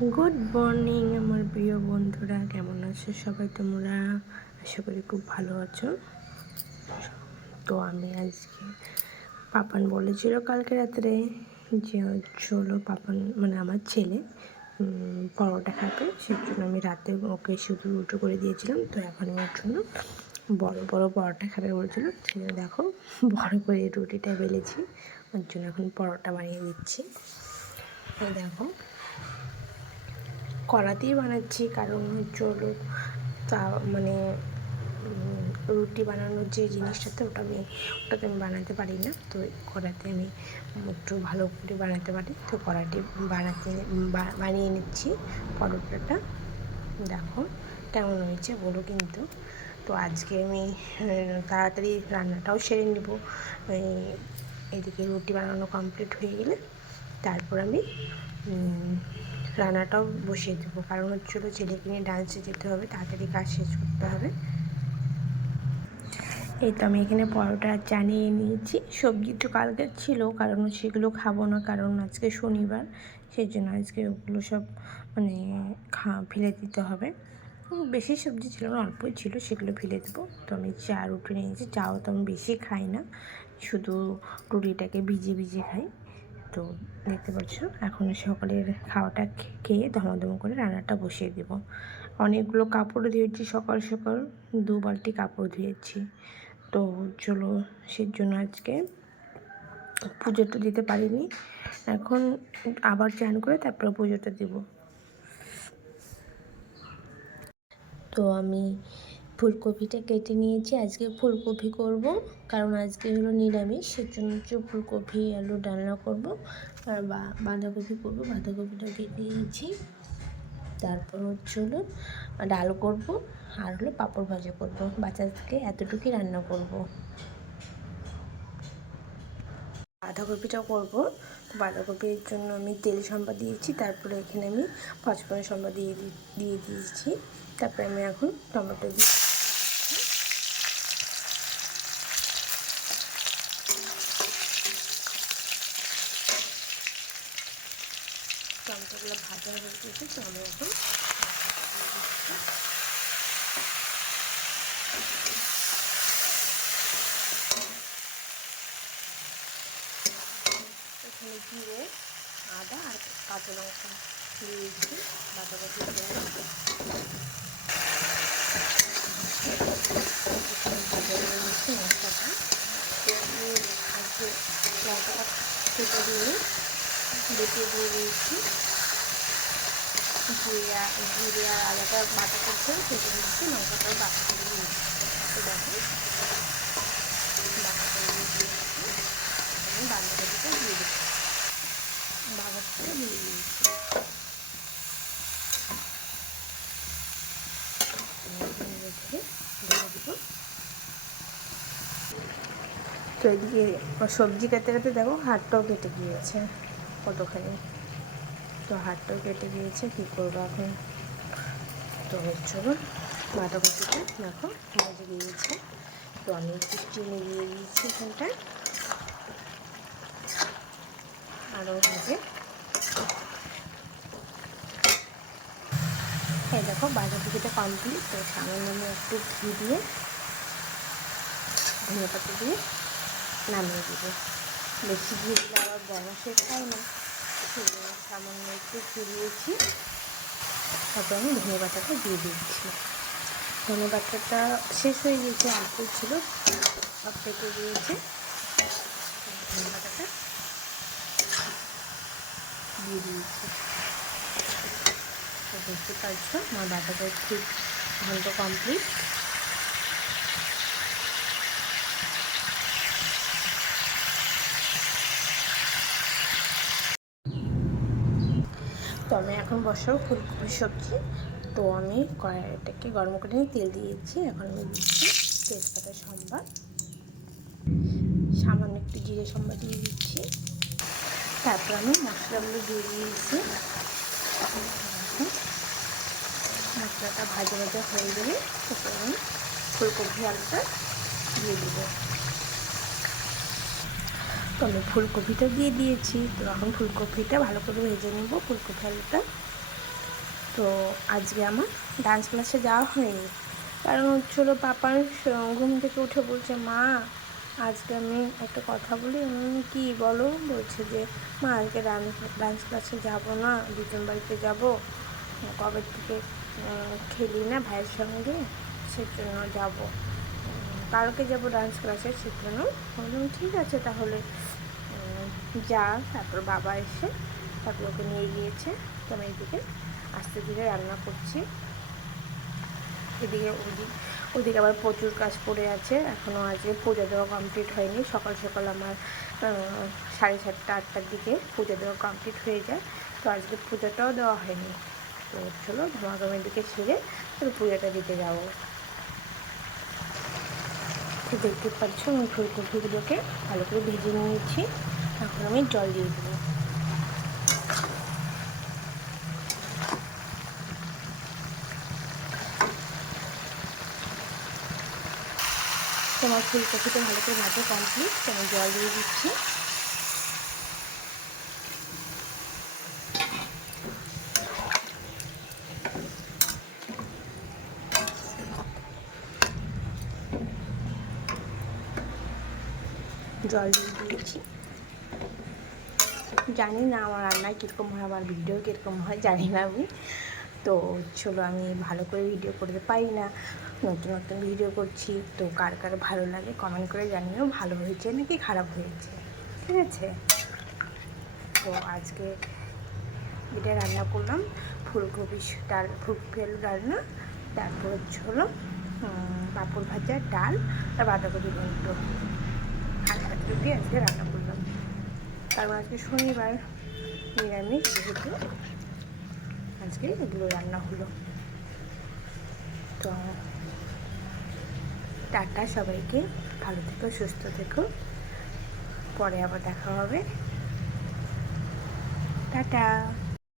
Good morning আমার প্রিয় বন্ধুরা। কেমন আছো সবাই তোমরা? আশা করি খুব ভালো আছো। তো আমি আজকে পাপান বলেছিল কালকে রাত্রে যে চলো পাপান মানে আমার ছেলে পরোটা খাবে। সেই জন্য আমি রাতে ওকে শুধু রুটো করে দিয়েছিলাম। তো এখন ওর জন্য বড় বড় পরোটা খাবে বলছিল। সেজন্য দেখো, বড় করে রুটিটা বেলেছি। ওর জন্য এখন পরোটা বানিয়ে দিচ্ছি। দেখো কড়াতেই বানাচ্ছি, কারণ চলো তা মানে রুটি বানানোর যে জিনিসটাতে ওটা আমি, ওটাতে আমি বানাতে পারি না। তো কড়াতে আমি একটু ভালো করে বানাতে পারি। তো কড়াটি বানাতে বানিয়ে নিচ্ছি পরোটাটা। দেখো কেমন হয়েছে, বলো কিন্তু। তো আজকে আমি তাড়াতাড়ি রান্নাটাও সেরে নেব। এদিকে রুটি বানানো কমপ্লিট হয়ে গেলে, তারপর আমি রান্নাটাও বসিয়ে দেবো। কারণ হচ্ছিল ছেলেকে নিয়ে ডান্সে যেতে হবে, তাড়াতাড়ি কাজ শেষ করতে হবে। এই তো আমি এখানে পরোটা চানিয়ে নিয়েছি। সবজি তো কালকে ছিল, কারণ সেগুলো খাব না, কারণ আজকে শনিবার। সেই জন্য আজকে ওগুলো সব মানে খা, ফেলে দিতে হবে। বেশি সবজি ছিল না, অল্পই ছিল, সেগুলো ফেলে দেবো। তো আমি চা, রুটি নিয়েছি। চাও তো আমি বেশি খাই না, শুধু রুটিটাকে ভিজিয়ে ভিজিয়ে খাই। তো দেখতে পাচ্ছ, এখন সকালের খাওয়াটা খেয়ে ধমাধম করে রান্নাটা বসিয়ে দেব। অনেকগুলো কাপড় ধুয়েছি সকাল সকাল, দু বালতি কাপড় ধুয়েছি। তো চলো সেই জন্য আজকে পুজোটা দিতে পারিনি। এখন আবার চান করে তারপরে পুজোটা দেব। তো আমি ফুলকপিটা কেটে নিয়েছি। আজকে ফুলকপি করব, কারণ আজকে হলো নিরামিষ সের জন্য হচ্ছে ফুলকপি, আলু ডালনা করব আর বাঁধাকপি করব। বাঁধাকপিটা কেটে নিয়েছি। তারপর হচ্ছে হলো ডাল করব আর হলো পাঁপড় ভাজা করব। বাচ্চাদেরকে এতটুকুই রান্না করব। বাঁধাকপিটাও করব। বাঁধাকপির জন্য আমি তেল সম্বা দিয়েছি, তারপরে এখানে আমি পাঁচফোড়ন সম্বা দিয়ে দিয়ে দিয়েছি। তারপরে আমি এখন টমেটো দিই টমেটোগুলো ভাজা হয়ে গেছে তো আমি এখন এখানে জিরে, আদা আর কাঁচা লঙ্কা দিয়েছি বাঁধাকপি দিয়ে হয়ে গেছে মশলাটা লঙ্কাটা কেটে দিয়ে বেটে দিয়ে দিয়েছি জিরে জিরে আর আদাটা বাটা করছে কেটে দিচ্ছি লঙ্কাটাও বাটা করে দিয়েছি তো দেখো বাটা করে আমি বাঁধাকপিটা দিয়ে দিচ্ছি বাঁধাকপিটা দিয়ে দিয়েছি। তো এদিকে সবজি কাটতে কাটতে দেখো হাতটাও কেটে গিয়েছে কতখানি। হাতটাও কেটে গিয়েছে কী করব এখন? তো হচ্ছে বাঁধাকপিটা দেখো মজে গিয়েছে তো আমি একটু চিনি দিয়ে দিয়েছি এখানটায়। আরও হবে এই দেখো, বাঁধাকপিটা কমপ্লিট তো সামান্য আমি একটু ঘি দিয়ে ধনে পাতা দিয়ে নামিয়ে দেবো। বেশি ঘি দিলে আবার বনসে খাই না। সেই জন্য সামান্য একটু ঘি দিয়েছি তারপর আমি ধনে পাতাটা দিয়ে দিচ্ছি। ধনে পাতাটা শেষ হয়ে গিয়েছে, অল্প ছিল। পেটে দিয়েছে। ধনে পাতাটা দিয়ে দিয়েছি। তো দেখতে পাচ্ছ আমার বাটাটা ঠিক ঘণ্টা কমপ্লিট এখন বসাবো ফুলকপির সবজি। তো আমি কড়াইটাকে গরম করে নিয়ে তেল দিয়েছি এখন আমি দিচ্ছি তেজপাতা সম্বার। সামান্য একটু জিরে সম্বার দিয়ে দিচ্ছি। তারপর আমি মশলাগুলো দিয়ে দিয়েছি। মশলাটা ভাজা ভাজা হয়ে গেলে তারপর আমি ফুলকপি আলুটা দিয়ে দেবো। তো আমি ফুলকপিটা দিয়ে দিয়েছি। তো এখন ফুলকপিটা ভালো করে ভেজে নেব। ফুলকপি আলুটা তো আজকে আমার ডান্স ক্লাসে যাওয়া হয়নি। কারণ হচ্ছিল পাপার ঘুম থেকে উঠে বলছে, মা, আজকে আমি একটা কথা বলি। আমি কি বলো? বলছে যে, মা, আজকে ডান্স ডান্স ক্লাসে যাব না, দুজন বাড়িতে যাব। কবে থেকে খেলি না ভাইয়ের সঙ্গে? সেজন্য যাব। কালকে যাব ডান্স ক্লাসে সেজন্য বললাম, ঠিক আছে তাহলে যা। তারপর বাবা এসে, তারপর ওকে নিয়ে গিয়েছে। তো আমি এদিকে আস্তে ধীরে রান্না করছি। এদিকে ওদিক ওদিকে আবার প্রচুর কাজ পড়ে আছে। এখনও আজকে পুজো দেওয়া কমপ্লিট হয়নি। সকাল সকাল আমার সাড়ে সাতটা, আটটার দিকে পুজো দেওয়া কমপ্লিট হয়ে যায়। তো আজকে পুজোটাও দেওয়া হয়নি। তো চলো ধমাগমের দিকে সেরে তো পুজোটা দিতে যাব। দেখতে পাচ্ছ আমি ফুলকপিগুলোকে ভালো করে ভেজে নিয়েছি। এখন আমি জল দিয়ে দেবো। তোমার ফুলকপিটা ভালো করে ভাজা কমপ্লিট আমি জল দিয়ে দিচ্ছি। জল দিয়ে দিয়েছি। জানি না আমার রান্নায় কীরকম হয়, আমার ভিডিও কীরকম হয়, জানি না আমি। তো চলো আমি ভালো করে ভিডিও করতে পারি না। নতুন নতুন ভিডিও করছি, তো কার কার ভালো লাগে কমেন্ট করে জানিও, ভালো হয়েছে নাকি খারাপ হয়েছে? ঠিক আছে? তো আজকে এটা রান্না করলাম, ফুলকপি ডাল ফুলকপি আলু রান্না তারপর হচ্ছে হলো পাঁপড় ভাজা, ডাল আর বাঁধাকপি ঘন্ট দিয়ে আজকে রান্না করলাম। কারণ আজকে শনিবার, নিরামিষ যেহেতু। আজকে এগুলো রান্না হলো। তো টাটা সবাইকে, ভালো থেকো, সুস্থ থেকো। পরে আবার দেখা হবে। টাটা।